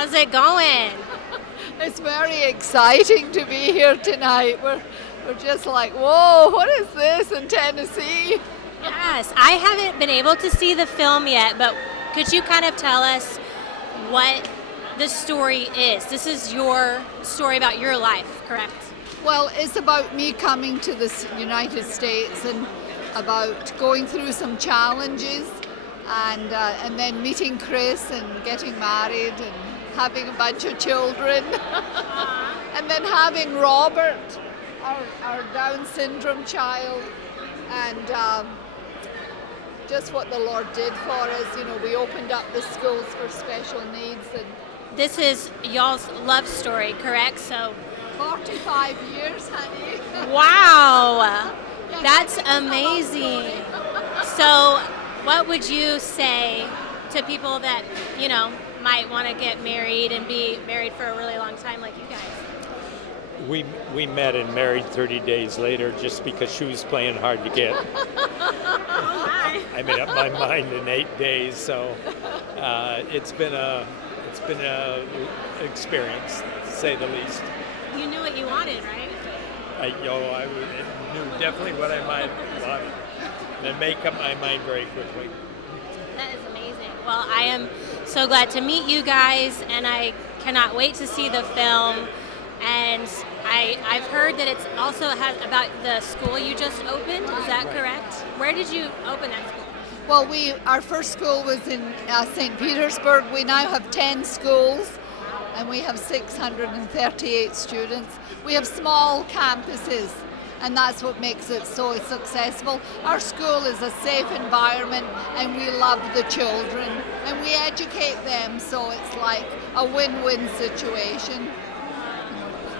How's it going? It's very exciting to be here tonight. We're just like, whoa, what is this in Tennessee? Yes, I haven't been able to see the film yet, but could you kind of tell us what the story is? This is your story about your life, correct? Well, it's about me coming to the United States and about going through some challenges and then meeting Chris and getting married and having a bunch of children. And then having Robert, our Down syndrome child, and just what the Lord did for us. You know, we opened up the schools for special needs. And This is y'all's love story, correct? So, 45 years, honey. wow, Yeah, that's it's a love amazing. story. So, what would you say to people that, might want to get married and be married for a really long time like you guys? We met and married 30 days later just because she was playing hard to get. I made up my mind in 8 days, so it's been a experience, to say the least. You knew what you wanted, right? I knew definitely what I might want, and make up my mind very quickly. That is amazing. Well, I am so glad to meet you guys, and I cannot wait to see the film. And I've heard that it's also has about the school you just opened. Is that correct? Where did you open that school? Well, our first school was in St. Petersburg. We now have 10 schools, and we have 638 students. We have small campuses, and that's what makes it so successful. Our school is a safe environment, and we love the children, and we educate them, so it's like a win-win situation.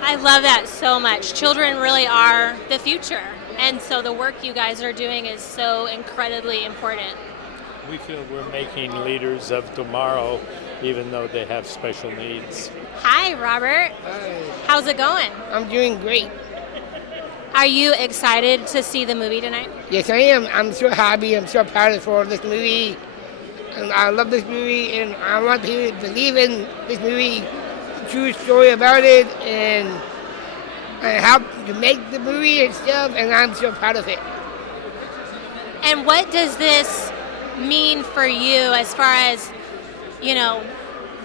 I love that so much. Children really are the future, and so the work you guys are doing is so incredibly important. We feel we're making leaders of tomorrow, even though they have special needs. Hi, Robert. Hi. How's it going? I'm doing great. Are you excited to see the movie tonight? Yes, I am. I'm so happy. I'm so proud for this movie. And I love this movie, and I want people to believe in this movie, true story about it, and I help to make the movie and stuff, and I'm so proud of it. And what does this mean for you as far as,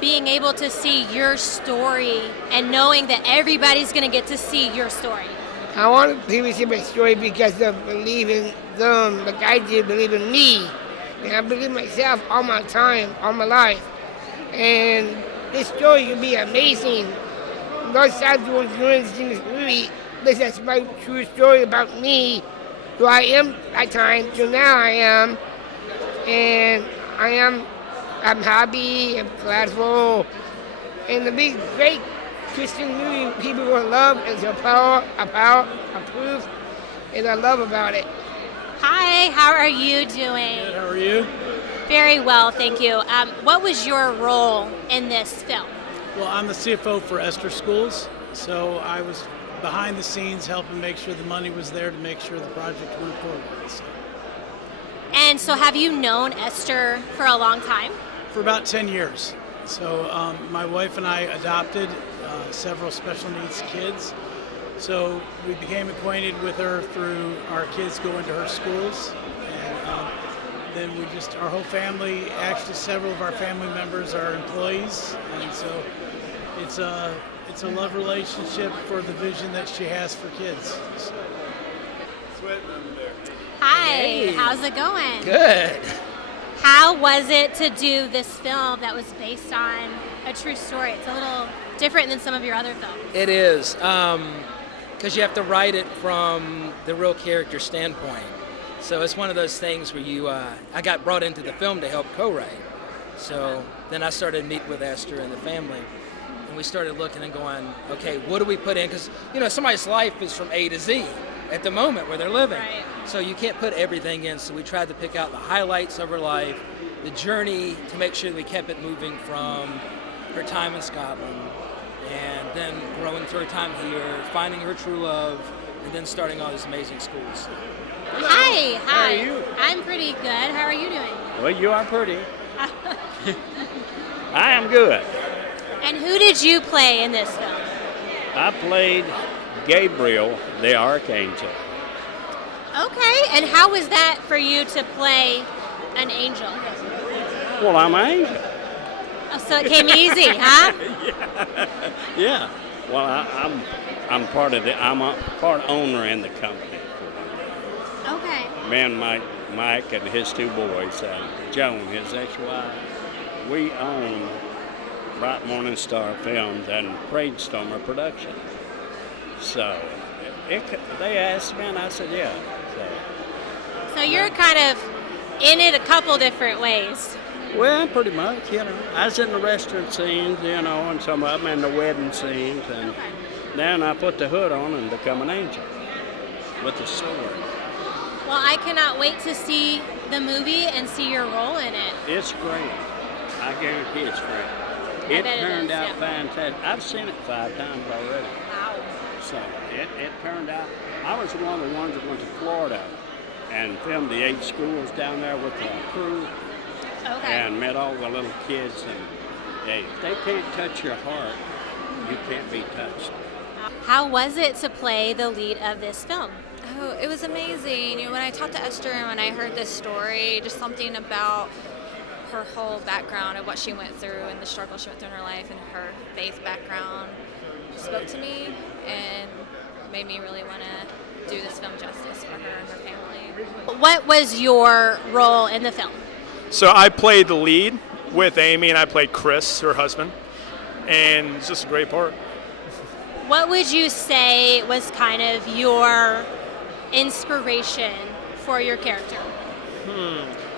being able to see your story and knowing that everybody's going to get to see your story? I want people to see my story because they believe in them, like I did believe in me. And I believe in myself all my time, all my life. And this story can be amazing. Those sides who are doing this movie, this is my true story about me, who I am at time, to now I am. And I'm happy, I'm grateful. And the big, great Christian movie people will love and approve, and I love about it. Hi, how are you doing? Good, how are you? Very well, thank you. What was your role in this film? Well, I'm the CFO for Esther Schools, so I was behind the scenes helping make sure the money was there to make sure the project moved forward. And so have you known Esther for a long time? For about 10 years. So my wife and I adopted several special needs kids. So we became acquainted with her through our kids going to her schools. And then our whole family, actually several of our family members are employees. And so it's a love relationship for the vision that she has for kids. So. Hi, Hey. how's it going? Good. How was it to do this film that was based on a true story? It's a little different than some of your other films. It is, because you have to write it from the real character standpoint. So it's one of those things where I got brought into the film to help co-write. So then I started meeting with Esther and the family, and we started looking and going, okay, what do we put in? Because, somebody's life is from A to Z at the moment where they're living. Right. So you can't put everything in. So we tried to pick out the highlights of her life, the journey, to make sure we kept it moving from her time in Scotland, and then growing through her time here, finding her true love, and then starting all these amazing schools. Hi. How are you? I'm pretty good. How are you doing? Well, you are pretty. I am good. And who did you play in this film? I played Gabriel, the Archangel. Okay, and how was that for you to play an angel? Well, I'm an angel. Oh, so it came easy, huh? Yeah. Well, I'm part of I'm a part owner in the company. Okay. Me and Mike and his two boys, Joan, his ex-wife, we own Bright Morning Star Films and Brainstormer Productions. So they asked me, and I said, yeah. So you're kind of in it a couple different ways. Well, pretty much, I was in the restaurant scenes, and some of them in the wedding scenes, and then I put the hood on and become an angel with the sword. Well, I cannot wait to see the movie and see your role in it. It's great. I guarantee it's great. It turned out fantastic. I've seen it 5 times already. Wow. So it turned out. I was one of the ones that went to Florida and filmed the 8 schools down there with the crew. Okay. And met all the little kids, and hey, if they can't touch your heart, you can't be touched. How was it to play the lead of this film? Oh, it was amazing. When I talked to Esther and when I heard this story, just something about her whole background of what she went through and the struggle she went through in her life and her faith background spoke to me and made me really want to do this film justice for her and her family. What was your role in the film? So I played the lead with Amy, and I played Chris, her husband, and it's just a great part. What would you say was kind of your inspiration for your character?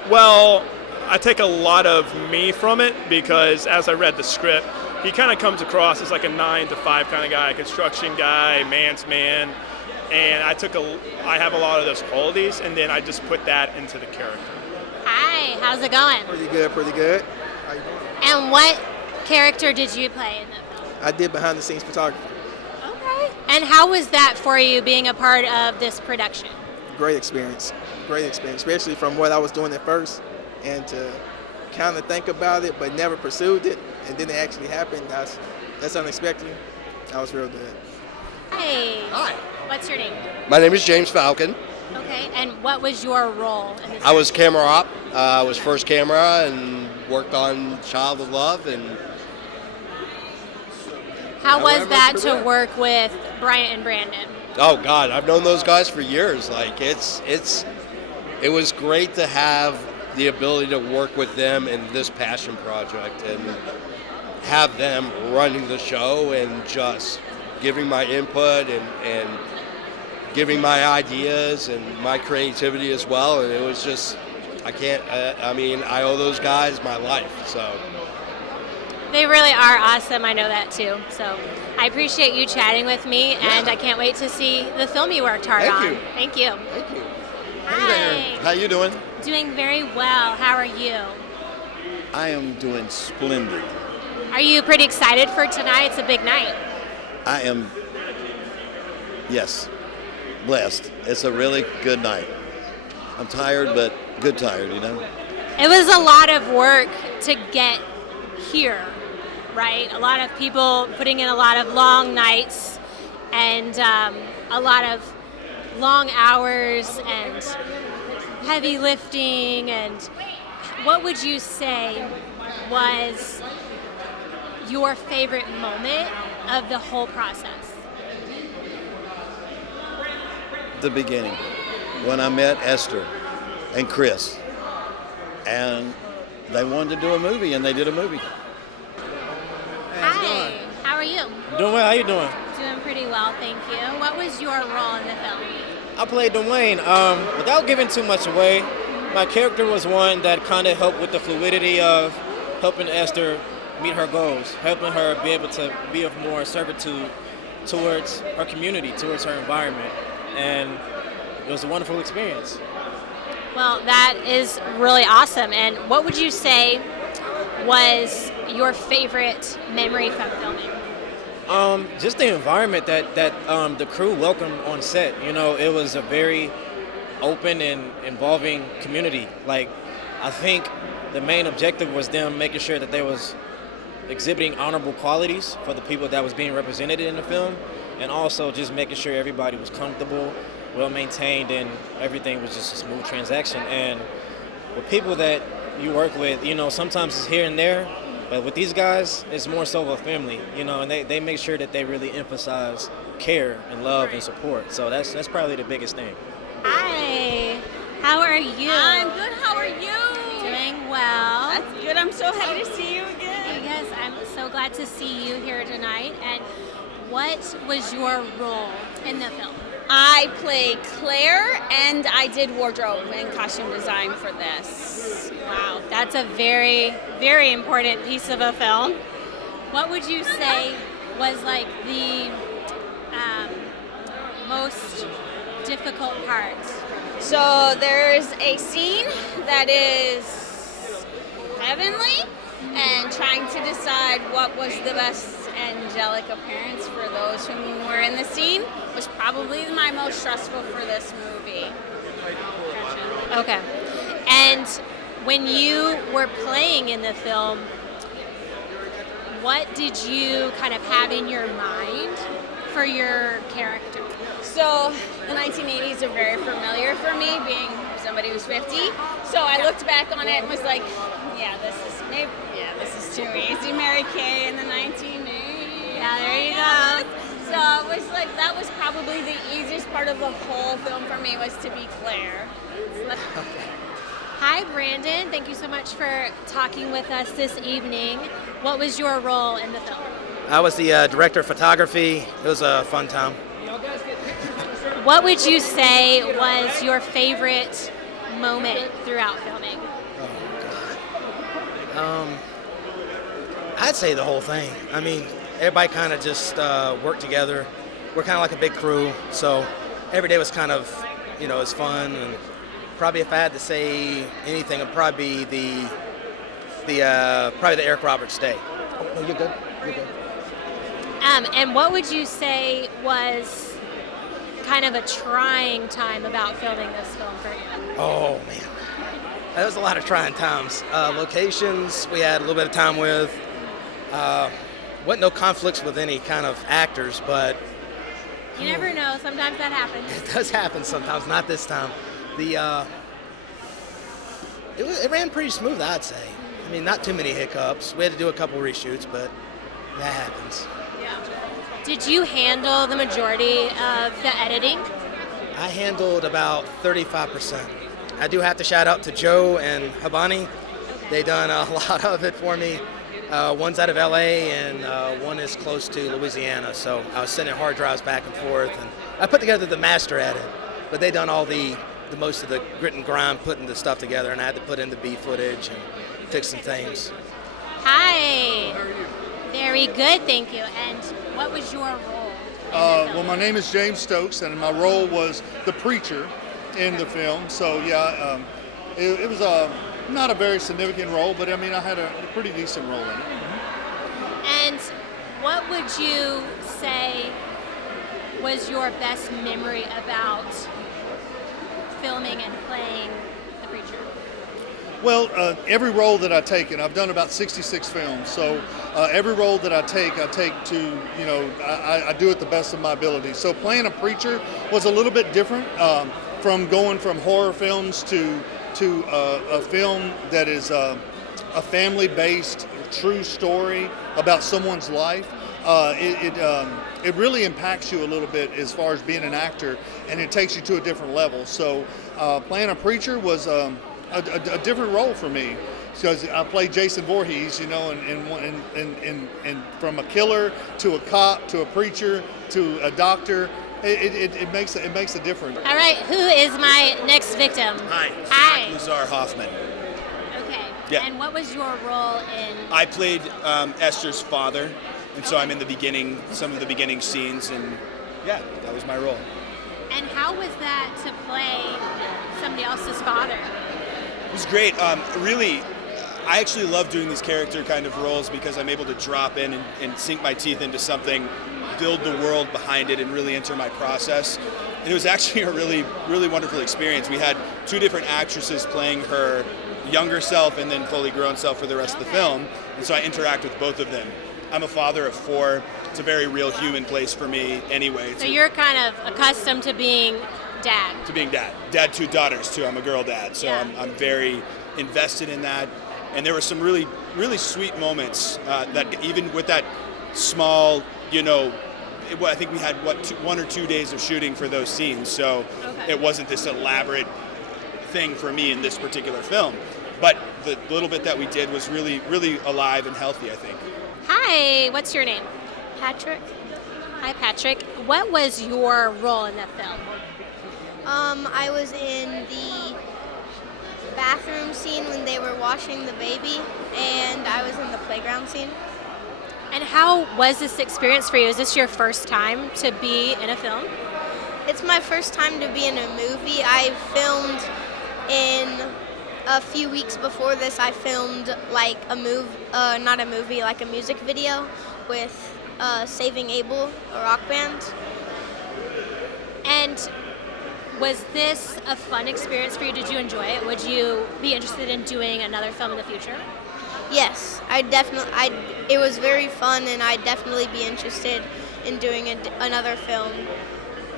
Well, I take a lot of me from it because as I read the script, he kind of comes across as like a 9 to 5 kind of guy, a construction guy, man's man, and I have a lot of those qualities, and then I just put that into the character. Hi, how's it going? Pretty good, pretty good. How you doing? And what character did you play in the film? I did behind the scenes photography. Okay. And how was that for you being a part of this production? Great experience, especially from what I was doing at first and to kind of think about it but never pursued it and then it actually happened. That's unexpected. That was real good. Hi. What's your name? My name is James Falcon. Okay, and what was your role in this? I was camera op. I was first camera and worked on Child of Love. And how was that to work with Bryant and Brandon? Oh God, I've known those guys for years. Like it was great to have the ability to work with them in this passion project and have them running the show and just giving my input and giving my ideas and my creativity as well, and it was just, I owe those guys my life, so. They really are awesome, I know that too, so I appreciate you chatting with me, and I can't wait to see the film you worked hard on. Thank you. Thank you. Hi. How you doing? Doing very well, how are you? I am doing splendid. Are you pretty excited for tonight? It's a big night. I am, yes, blessed. It's a really good night. I'm tired, but good tired, It was a lot of work to get here, right? A lot of people putting in a lot of long nights and a lot of long hours and heavy lifting. And what would you say was your favorite moment of the whole process? The beginning, when I met Esther and Chris, and they wanted to do a movie, and they did a movie. Hi, how are you? Doing well, how you doing? Doing pretty well, thank you. What was your role in the film? I played Dwayne. Without giving too much away, my character was one that kind of helped with the fluidity of helping Esther meet her goals, helping her be able to be of more servitude towards her community, towards her environment. And it was a wonderful experience. Well, that is really awesome. And what would you say was your favorite memory from filming? Just the environment that the crew welcomed on set. It was a very open and involving community. Like, I think the main objective was them making sure that there was exhibiting honorable qualities for the people that was being represented in the film, and also just making sure everybody was comfortable, well maintained, and everything was just a smooth transaction. And with people that you work with, you know, sometimes it's here and there, but with these guys, it's more so of a family, you know, and they make sure that they really emphasize care and love and support. So that's probably the biggest thing. Hi, how are you? I'm good. How are you? Doing well. That's good. I'm so happy to see you again. Yes, I'm so glad to see you here tonight. And what was your role in the film? I played Claire, and I did wardrobe and costume design for this. Wow, that's a very, very important piece of a film. What would you say was like the most difficult part? So there's a scene that is heavenly, and trying to decide what was the best angelic appearance for those who were in the scene was probably my most stressful for this movie. Gotcha. Okay. And when you were playing in the film, what did you kind of have in your mind for your character? So the 1980s are very familiar for me, being somebody who's 50. So I looked back on it and was like, this is too easy. Mary Kay in the 1980s. Yeah, there you go. So it was like, that was probably the easiest part of the whole film for me, was to be Claire. Hi, Brandon. Thank you so much for talking with us this evening. What was your role in the film? I was the director of photography. It was a fun time. What would you say was your favorite moment throughout filming? I'd say the whole thing. I mean, everybody kind of just worked together. We're kind of like a big crew, so every day was kind of, you know, it's fun. And probably if I had to say anything, it'd probably be the Eric Roberts day. Oh, no, you're good. You're good. And what would you say was kind of a trying time about filming this film for you? Oh, man. There was a lot of trying times. Locations we had a little bit of time with. Wasn't no conflicts with any kind of actors, but you never know. Sometimes that happens. it does happen sometimes. Not this time. It ran pretty smooth, I'd say. I mean, not too many hiccups. We had to do a couple reshoots, but that happens. Did you handle the majority of the editing? I handled about 35%. I do have to shout out to Joe and Habani. They done a lot of it for me. One's out of LA and one is close to Louisiana. So I was sending hard drives back and forth, and I put together the master edit, but they done all the most of the grit and grime, putting the stuff together, and I had to put in the B footage and fix some things. Hi. How are you? Very good, thank you. And what was your role? Well, my name is James Stokes, and my role was the preacher in the film. So yeah, it was not a very significant role, but I mean, I had a pretty decent role in it. And what would you say was your best memory about filming and playing the preacher? Well, every role that I take, and I've done about 66 films, so every role that I take to, you know, I do it the best of my ability. So playing a preacher was a little bit different from going from horror films to a film that is a family-based true story about someone's life. It really impacts you a little bit as far as being an actor, and it takes you to a different level. So playing a preacher was a different role for me, because I played Jason Voorhees, you know, and from a killer to a cop to a preacher to a doctor. It makes a difference. All right, who is my next victim? Hi. Lazar Hoffman. Okay. Yeah. And what was your role in? I played Esther's father, and so I'm in the beginning, some of the beginning scenes, and yeah, that was my role. And how was that to play somebody else's father? It was great. Really, I actually love doing these character kind of roles because I'm able to drop in and sink my teeth into something, build the world behind it, and really enter my process. And it was actually a really, really wonderful experience. We had two different actresses playing her younger self and then fully grown self for the rest of the film. And so I interact with both of them. I'm a father of 4. It's a very real human place for me anyway. So you're kind of accustomed to being dad. To being dad. Dad 2 daughters too. I'm a girl dad. So Yeah. I'm very invested in that. And there were some really, really sweet moments that even with that small, I think we had 1 or 2 days of shooting for those scenes. So it wasn't this elaborate thing for me in this particular film. But the little bit that we did was really, really alive and healthy, I think. Hi, what's your name? Patrick. Hi, Patrick. What was your role in that film? I was in the bathroom scene when they were washing the baby, and I was in the playground scene. And how was this experience for you? Is this your first time to be in a film? It's my first time to be in a movie. I filmed in a few weeks before this. I filmed like not a movie, like a music video with Saving Abel, a rock band. And was this a fun experience for you? Did you enjoy it? Would you be interested in doing another film in the future? Yes, it was very fun, and I'd definitely be interested in doing another film.